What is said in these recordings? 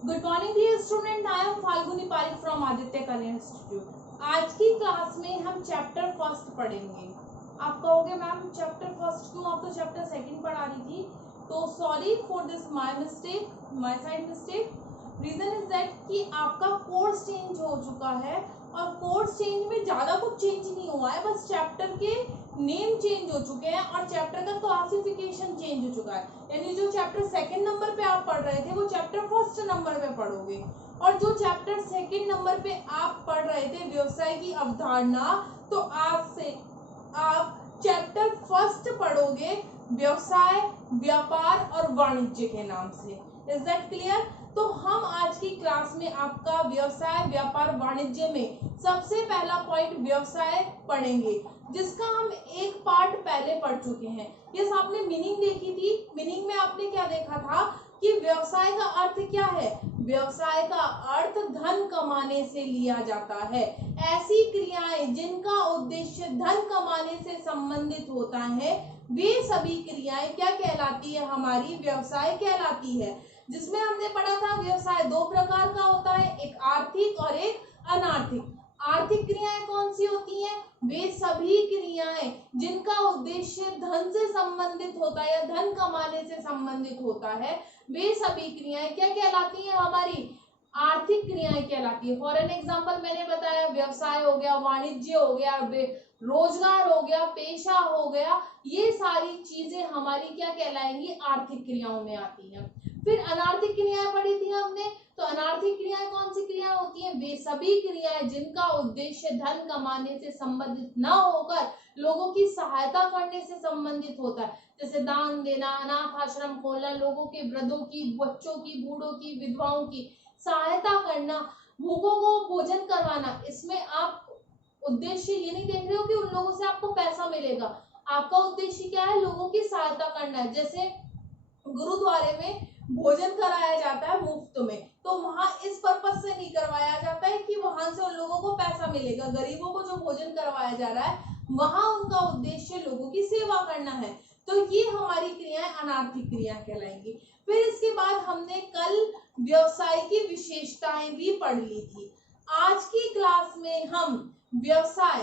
Good morning dear student, I am Falguni Parikh from Aditya Kala institute. आज की class में हम चैप्टर फर्स्ट पढ़ेंगे। आप कहोगे मैम चैप्टर फर्स्ट क्यों, आप तो चैप्टर सेकंड पढ़ा रही थी। तो sorry for this my mistake, my side mistake. Reason is that कि आपका कोर्स चेंज हो चुका है और कोर्स चेंज में ज्यादा कुछ चेंज नहीं हुआ है, बस चैप्टर के नेम चेंज हो चुके हैं और चैप्टर का क्लासिफिकेशन चेंज हो चुका है। यानी जो चैप्टर सेकंड नंबर पे आप पढ़ रहे थे वो चैप्टर फर्स्ट नंबर पे पढ़ोगे, और जो चैप्टर सेकंड नंबर पे आप पढ़ रहे थे व्यवसाय की अवधारणा, तो आज से आप चैप्टर फर्स्ट पढ़ोगे व्यवसाय, व्यापार और वाणिज्य के नाम से। Is that clear? तो हम आज की क्लास में आपका व्यवसाय, व्यापार, वाणिज्य में सबसे पहला पॉइंट व्यवसाय पढ़ेंगे, जिसका हम एक पार्ट पहले पढ़ चुके हैं। यस, आपने मीनिंग देखी थी। मीनिंग में आपने क्या देखा था कि व्यवसाय का अर्थ क्या है। व्यवसाय का अर्थ धन कमाने से लिया जाता है। ऐसी क्रियाएं जिनका उद्देश्य धन कमाने से संबंधित होता है, वे सभी क्रियाएं क्या कहलाती है, हमारी व्यवसाय कहलाती है। जिसमें हमने पढ़ा था व्यवसाय दो प्रकार का होता है, एक आर्थिक और एक अनार्थिक। आर्थिक क्रियाएं कौन सी होती हैं? वे सभी क्रियाएं जिनका उद्देश्य धन से संबंधित होता है या धन कमाने से संबंधित होता है, वे सभी क्रियाएं क्या कहलाती हैं, हमारी आर्थिक क्रियाएं कहलाती है। फॉर एन एग्जाम्पल मैंने बताया व्यवसाय हो गया, वाणिज्य हो गया, रोजगार हो गया, पेशा हो गया, ये सारी चीजें हमारी क्या कहलाएंगी, आर्थिक क्रियाओं में आती हैं। फिर अनार्थिक क्रियाएं पढ़ी थी हमने, तो अनार्थिक क्रियाएं कौन सी क्रियाएं होती हैं? वे सभी क्रियाएं जिनका उद्देश्य धन कमाने से संबंधित न होकर लोगों की सहायता करने से संबंधित होता है, जैसे दान देना, अनाथ आश्रम खोलना, लोगों के वृद्धों की, बच्चों की, बूढ़ों की, विधवाओं की सहायता करना, भूखों को भोजन करवाना। इसमें आप उद्देश्य ये नहीं देख रहे हो कि उन लोगों से आपको पैसा मिलेगा, आपका उद्देश्य क्या है, लोगों की सहायता करना है। जैसे गुरुद्वारे में भोजन कराया जाता है मुफ्त में, तो वहां इस पर्पज से नहीं करवाया जाता है कि वहां से उन लोगों को पैसा मिलेगा। गरीबों को जो भोजन करवाया जा रहा है वहां उनका उद्देश्य लोगों की सेवा करना है। तो ये हमारी क्रियाएं अनार्थिक क्रिया कहलाएंगी। फिर इसके बाद हमने कल व्यवसाय की विशेषताएं भी पढ़ ली थी। आज की क्लास में हम व्यवसाय,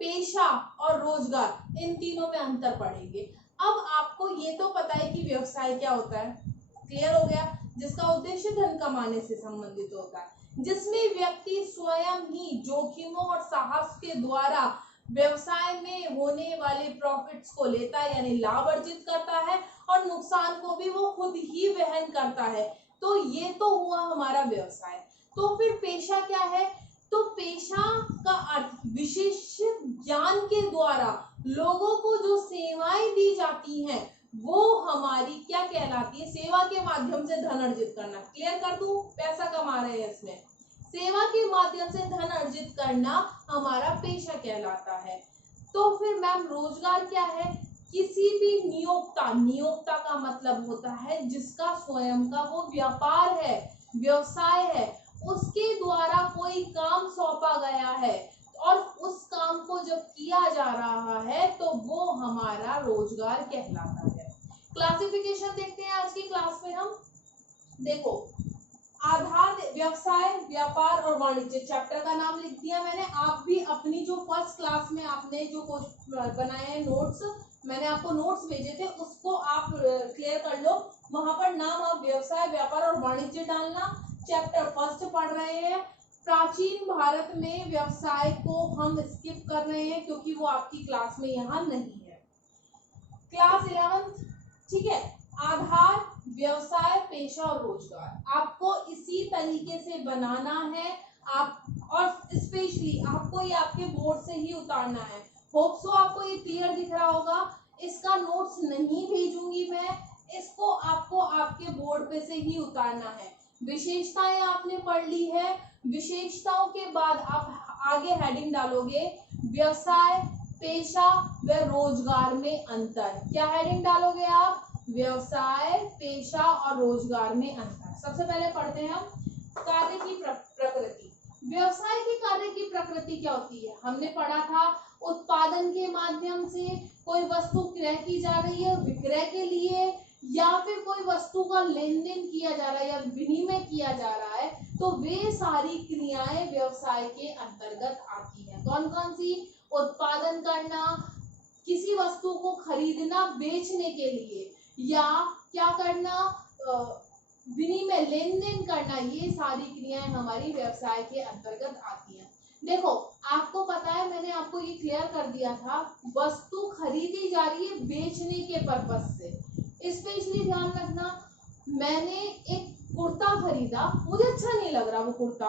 पेशा और रोजगार, इन तीनों में अंतर पढ़ेंगे। अब आपको ये तो पता है कि व्यवसाय क्या होता है, क्लियर हो गया, जिसका उद्देश्य धन कमाने से संबंधित होता है, जिसमें व्यक्ति स्वयं ही जोखिमों और साहस के द्वारा व्यवसाय में होने वाले प्रॉफिट्स को लेता है, यानी लाभ अर्जित करता है, और नुकसान को भी वो खुद ही वहन करता है। तो ये तो हुआ हमारा व्यवसाय। तो फिर पेशा क्या है? तो पेशा का अर्थ विशेष ज्ञान के द्वारा लोगों को जो सेवाएं दी जाती हैं वो हमारी क्या कहलाती है, सेवा के माध्यम से धन अर्जित करना। क्लियर कर दूं, पैसा कमा रहे हैं इसमें, सेवा के माध्यम से धन अर्जित करना हमारा पेशा कहलाता है। तो फिर मैम रोजगार क्या है? किसी भी नियोक्ता, नियोक्ता का मतलब होता है जिसका स्वयं का वो व्यापार है, व्यवसाय है, उसके द्वारा कोई काम सौंपा गया है और उस काम को जब किया जा रहा है तो वो हमारा रोजगार कहलाता है। क्लासिफिकेशन देखते हैं आज की क्लास में हम। देखो, आधार व्यवसाय, व्यापार और वाणिज्य, चैप्टर का नाम लिख दिया मैंने। आप भी अपनी जो फर्स्ट क्लास में आपने जो बनाए हैं नोट्स, मैंने आपको नोट्स भेजे थे, उसको आप क्लियर कर लो। वहां पर नाम आप व्यवसाय, व्यापार और वाणिज्य डालना। चैप्टर फर्स्ट पढ़ रहे हैं। प्राचीन भारत में व्यवसाय को हम स्किप कर रहे हैं क्योंकि वो आपकी क्लास में यहाँ नहीं है। क्लास 11th, ठीक है। आधार, व्यवसाय, पेशा और रोजगार, आपको इसी तरीके से बनाना है आप, और स्पेशली आपको ये आपके बोर्ड से ही उतारना है। होप सो आपको ये क्लियर दिख रहा होगा। इसका नोट्स नहीं भेजूंगी मैं, इसको आपको आपके बोर्ड पे से ही उतारना है। विशेषताएं आपने पढ़ ली है। विशेषताओं के बाद आप आगे हेडिंग डालोगे व्यवसाय, पेशा व रोजगार में अंतर। क्या हेडिंग डालोगे आप? व्यवसाय, पेशा और रोजगार में अंतर। सबसे पहले पढ़ते हैं हम कार्य की प्रकृति। व्यवसाय के कार्य की प्रकृति क्या होती है? हमने पढ़ा था उत्पादन के माध्यम से कोई वस्तु क्रय की जा रही है विक्रय के लिए, या फिर कोई वस्तु का लेन देन किया जा रहा है या विनिमय किया जा रहा है, तो वे सारी क्रियाएं व्यवसाय के अंतर्गत आती हैं। कौन कौन सी? उत्पादन करना, किसी वस्तु को खरीदना बेचने के लिए, या क्या करना, विनिमय लेन देन करना, ये सारी क्रियाएं हमारी व्यवसाय के अंतर्गत आती हैं। देखो आपको पता है, मैंने आपको ये क्लियर कर दिया था, वस्तु खरीदी जा रही है बेचने के पर्पस से। स्पेशली ध्यान रखना, मैंने एक कुर्ता खरीदा, मुझे अच्छा नहीं लग रहा वो कुर्ता,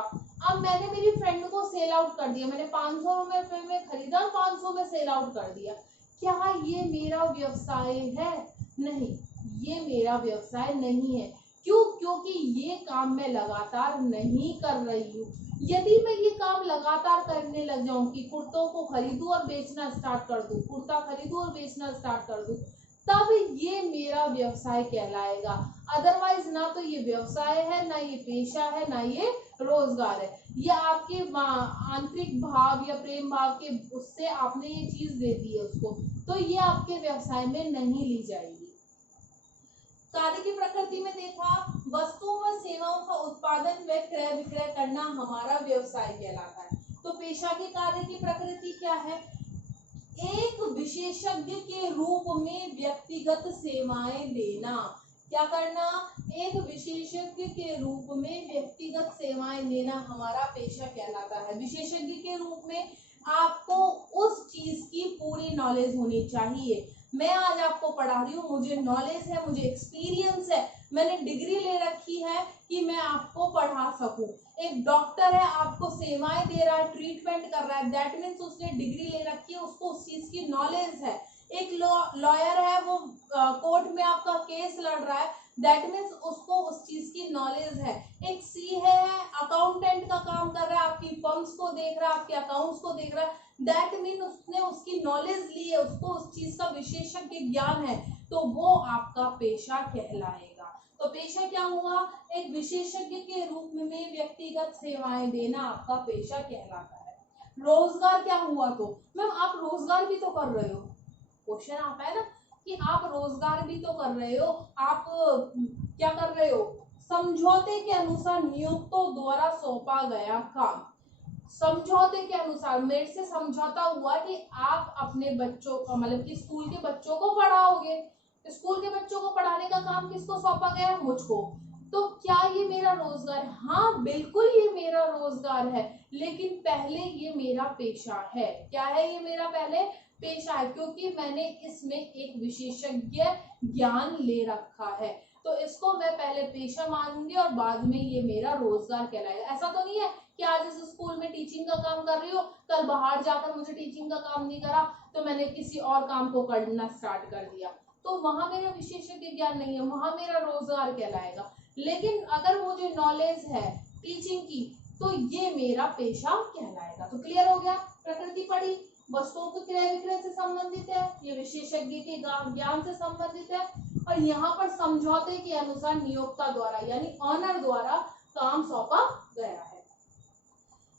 अब मैंने मेरी फ्रेंड को सेल आउट कर दिया, मैंने 500 रुपए में खरीदा, 500 में सेल आउट कर दिया। क्या ये मेरा व्यवसाय है? नहीं, ये मेरा व्यवसाय नहीं है। क्यों? क्योंकि ये काम मैं लगातार नहीं कर रही हूँ। यदि मैं ये काम लगातार करने लग जाऊं कि कुर्तों को खरीदूं और बेचना स्टार्ट कर दूं, कुर्ता खरीदूं और बेचना स्टार्ट कर दूं, तब ये मेरा व्यवसाय कहलाएगा। अदरवाइज ना तो ये व्यवसाय है, ना ये पेशा है, ना ये रोजगार है। ये आपके आंतरिक भाव या प्रेम भाव के उससे आपने ये चीज दे दी है उसको, तो ये आपके व्यवसाय में नहीं ली जाएगी। कार्य की प्रकृति में देखा, वस्तुओं व सेवाओं का उत्पादन व क्रय विक्रय करना हमारा व्यवसाय कहलाता है। तो पेशा के कार्य की प्रकृति क्या है? एक विशेषज्ञ के रूप में व्यक्तिगत सेवाएं देना। क्या करना? एक विशेषज्ञ के रूप में व्यक्तिगत सेवाएं देना हमारा पेशा कहलाता है। विशेषज्ञ के रूप में आपको उस चीज की पूरी नॉलेज होनी चाहिए। मैं आज आपको पढ़ा रही हूँ, मुझे नॉलेज है, मुझे एक्सपीरियंस है, मैंने डिग्री ले रखी है कि मैं आपको पढ़ा सकूं। एक डॉक्टर है, आपको सेवाएं दे रहा है, ट्रीटमेंट कर रहा है, दैट मीन्स उसने डिग्री ले रखी है, उसको उस चीज की नॉलेज है। एक लॉयर है, वो कोर्ट में आपका केस लड़ रहा है, दैट मीन्स उसको उस चीज की नॉलेज है। एक सी है, अकाउंटेंट का काम कर रहा है, आपकी फर्म्स को देख रहा है, आपके अकाउंट्स को देख रहा है, दैट मीन उसने उसकी नॉलेज ली है, उसको उस चीज का विशेषज्ञ ज्ञान है, तो वो आपका पेशा कहलाएगा। तो पेशा क्या हुआ? एक विशेषज्ञ के रूप में व्यक्तिगत सेवाएं देना आपका पेशा कहलाता है। रोजगार क्या हुआ? तो मैम आप रोजगार भी तो कर रहे हो, क्वेश्चन आता है ना कि आप रोजगार भी तो कर रहे हो, आप क्या कर रहे हो? समझौते के अनुसार नियोक्तों द्वारा सौंपा गया काम। समझौते के अनुसार मेरे से समझौता हुआ कि आप अपने बच्चों को, मतलब कि स्कूल के बच्चों को पढ़ाओगे। स्कूल के बच्चों को पढ़ाने का काम किसको सौंपा गया? मुझको। तो क्या ये मेरा रोजगार है? हाँ बिल्कुल ये मेरा रोजगार है, लेकिन पहले ये मेरा पेशा है। क्या है ये मेरा पहले पेशा है? क्योंकि मैंने इसमें एक विशेषज्ञ ज्ञान ले रखा है, तो इसको मैं पहले पेशा मानूंगी और बाद में ये मेरा रोजगार कहलाएगा। ऐसा तो नहीं है कि आज इस स्कूल में टीचिंग का काम कर रही हो, कल बाहर जाकर मुझे टीचिंग का काम नहीं करा तो मैंने किसी और काम को करना स्टार्ट कर दिया, तो वहां मेरा विशेषज्ञ ज्ञान नहीं है, वहां मेरा रोजगार कहलाएगा। लेकिन अगर मुझे नॉलेज है टीचिंग की, तो ये मेरा पेशा कहलाएगा। तो क्लियर हो गया? प्रकृति पढ़ी, वस्तुओं के क्रय विक्रय से संबंधित है, ये विशेषज्ञ के ज्ञान से संबंधित है, और यहाँ पर समझौते के अनुसार नियोक्ता द्वारा यानी ऑनर द्वारा काम सौंपा गया है।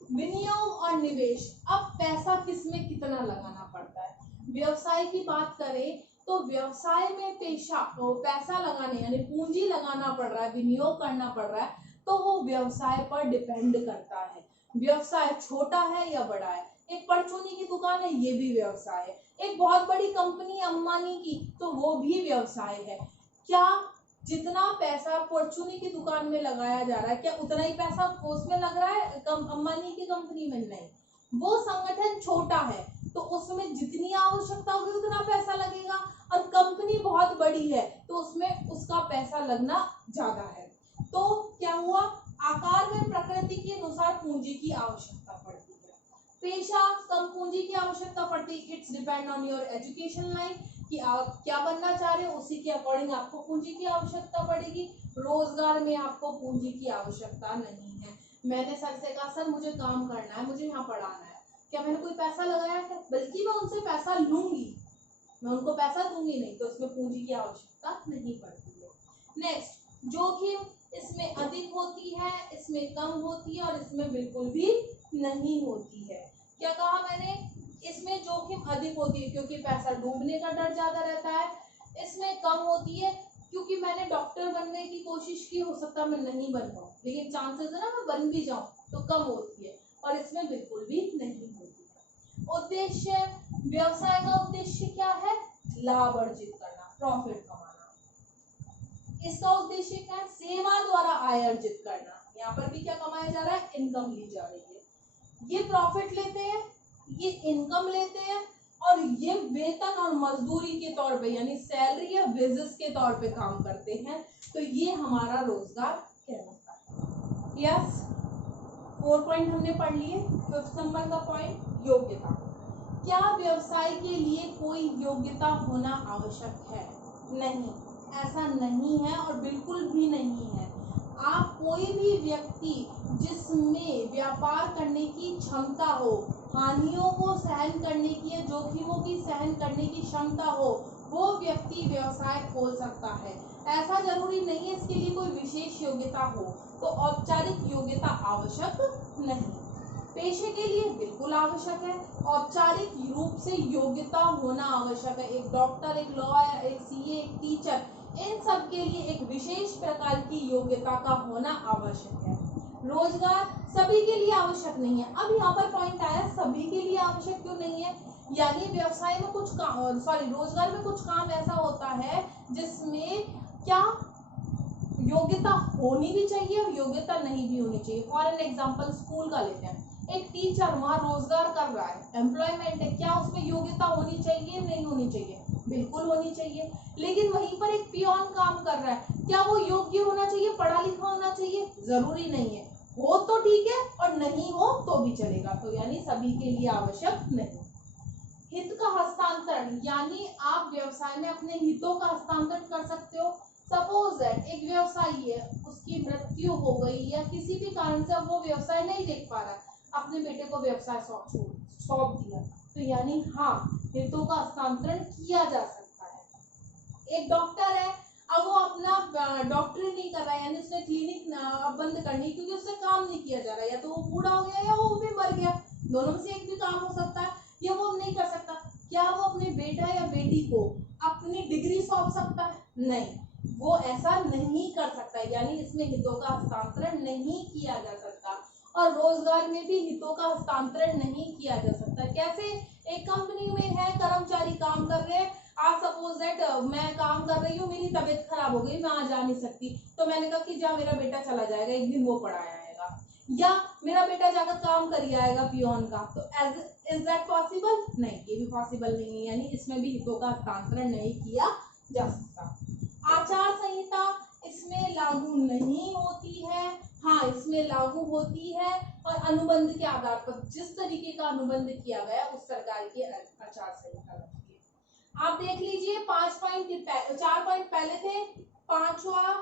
विनियोग और निवेश, अब पैसा किसमें कितना लगाना पड़ता है? व्यवसाय की बात करें तो व्यवसाय में पैसा लगाने यानी पूंजी लगाना पड़ रहा है, विनियोग करना पड़ रहा है, तो वो व्यवसाय पर डिपेंड करता है। व्यवसाय छोटा है या बड़ा है? एक परचूनी की दुकान है, ये भी व्यवसाय है। एक बहुत बड़ी कंपनी अंबानी की, तो वो भी व्यवसाय है। क्या जितना पैसा परचूनी की दुकान में लगाया जा रहा है, क्या उतना ही पैसा उसमें लग रहा है अंबानी की कंपनी में? नहीं, वो संगठन छोटा है तो उसमें जितनी आवश्यकता होगी उतना पैसा लगेगा, और कंपनी बहुत बड़ी है तो उसमें उसका पैसा लगना ज्यादा है। तो क्या हुआ? आकार में प्रकृति के अनुसार पूंजी की आवश्यकता पड़ती है। पेशा कम पूंजी की आवश्यकता पड़ती है, it's depend on your education line कि आप क्या बनना चाह रहे हो, उसी के अकॉर्डिंग आपको पूंजी की आवश्यकता पड़ेगी। रोजगार में आपको पूंजी की आवश्यकता नहीं है। मैंने सर से कहा सर मुझे काम करना है, मुझे यहाँ पढ़ाना है, क्या मैंने कोई पैसा लगाया है? बल्कि मैं उनसे पैसा लूंगी, मैं उनको पैसा दूंगी नहीं, तो इसमें पूंजी की आवश्यकता नहीं पड़ती है। नेक्स्ट, जोखिम, इसमें अधिक होती है, इसमें कम होती है, और इसमें बिल्कुल भी नहीं होती है। क्या कहा मैंने? इसमें जोखिम अधिक होती है क्योंकि पैसा डूबने का डर ज्यादा रहता है। इसमें कम होती है क्योंकि मैंने डॉक्टर बनने की कोशिश की, हो सकता है मैं नहीं बन पाऊँ, लेकिन चांसेस है ना मैं बन भी जाऊँ तो कम होती है, और इसमें बिल्कुल भी नहीं होती है। उद्देश्य, व्यवसाय का उद्देश्य क्या है? लाभ अर्जित करना, प्रॉफिट कमाना। इसका उद्देश्य क्या है? सेवा द्वारा आय अर्जित करना। यहाँ पर भी क्या कमाया जा रहा है? इनकम ली जा रही है। ये प्रॉफिट लेते हैं, ये इनकम लेते हैं, और ये वेतन और मजदूरी के तौर पे यानी सैलरी या वेजेस के तौर पे काम करते हैं, तो ये हमारा रोजगार कहलाता है। यस, 4 पॉइंट हमने पढ़ लिए। 5th नंबर का पॉइंट, योग्यता। क्या व्यवसाय के लिए कोई योग्यता होना आवश्यक है? नहीं, ऐसा नहीं है और बिल्कुल भी नहीं है। आप कोई भी व्यक्ति जिसमें व्यापार करने की क्षमता हो, हानियों को सहन करने की या जोखिमों की सहन करने की क्षमता हो, वो व्यक्ति व्यवसाय खोल सकता है। ऐसा जरूरी नहीं है इसके लिए कोई विशेष योग्यता हो, तो औपचारिक योग्यता आवश्यक नहीं। पेशे के लिए बिल्कुल आवश्यक है, औपचारिक रूप से योग्यता होना आवश्यक है। एक डॉक्टर, एक लॉयर, एक सीए, एक टीचर, इन सब के लिए एक विशेष प्रकार की योग्यता का होना आवश्यक है। रोजगार सभी के लिए आवश्यक नहीं है। अब यहाँ पर पॉइंट आया, सभी के लिए आवश्यक क्यों नहीं है? यानी व्यवसाय में कुछ काम, रोजगार में कुछ काम ऐसा होता है जिसमें क्या योग्यता होनी भी चाहिए और योग्यता नहीं भी होनी चाहिए। फॉर एन एग्जाम्पल स्कूल का लेते हैं, एक टीचर वहां रोजगार कर रहा है, एम्प्लॉयमेंट है, क्या उसमें योग्यता होनी चाहिए? नहीं होनी चाहिए? बिल्कुल होनी चाहिए। लेकिन वहीं पर एक पियोन काम कर रहा है, क्या वो योग्य होना चाहिए, पढ़ा लिखा होना चाहिए? जरूरी नहीं है, हो तो ठीक है और नहीं हो तो भी चलेगा। तो यानी सभी के लिए आवश्यक नहीं। हित का हस्तांतरण, यानी आप व्यवसाय में अपने हितों का हस्तांतरण कर सकते हो। सपोज दैट एक व्यवसायी है, उसकी मृत्यु हो गई या किसी भी कारण से वो व्यवसाय नहीं देख पा रहा, अपने बेटे को व्यवसाय सौंप दिया, तो यानी हाँ, हितों का हस्तांतरण किया जा सकता है। एक डॉक्टर है, अब वो अपना डॉक्टरी नहीं कर रहा है, यानी उसने क्लिनिक बंद करनी, क्योंकि उससे काम नहीं किया जा रहा है, या तो वो बूढ़ा हो गया या वो भी मर गया, दोनों में से एक भी काम हो सकता है, या वो नहीं कर सकता। क्या वो अपने बेटा या बेटी को अपनी डिग्री सौंप सकता है? नहीं, वो ऐसा नहीं कर सकता, यानी इसमें हितों का हस्तांतरण नहीं किया जा सकता। और रोजगार में भी हितों का हस्तांतरण नहीं किया जा सकता। कैसे? एक कंपनी में है, कर्मचारी काम कर रहे हैं, आज सपोज दैट मैं काम कर रही हूँ, मेरी तबीयत खराब हो गई, मैं आज जा नहीं सकती, तो मैंने कहा कि जा मेरा बेटा चला जाएगा, एक दिन वो पढ़ाया आएगा, या मेरा बेटा जाकर काम कर आएगा पियोन का, तो इज दैट पॉसिबल? नहीं, ये भी पॉसिबल नहीं है, यानी इसमें भी हितों का हस्तांतरण नहीं किया जा सकता। आचार संहिता इसमें लागू नहीं होती है, हाँ इसमें लागू होती है, और अनुबंध के आधार पर जिस तरीके का अनुबंध किया गया उस प्रकार की आचार संहिता लगती है। आप देख लीजिए 4 पॉइंट पहले थे, 5वां,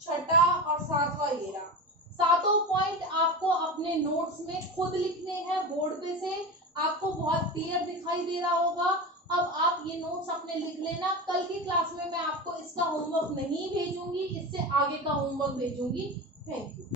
6ठा और 7वां ये रहा। 7 पॉइंट आपको अपने नोट्स में खुद लिखने हैं बोर्ड पे से, आपको बहुत क्लियर दिखाई दे रहा होगा। अब आप ये नोट्स अपने लिख लेना, कल की क्लास में मैं आपको इसका होमवर्क नहीं भेजूंगी, इससे आगे का होमवर्क भेजूंगी। Thank you.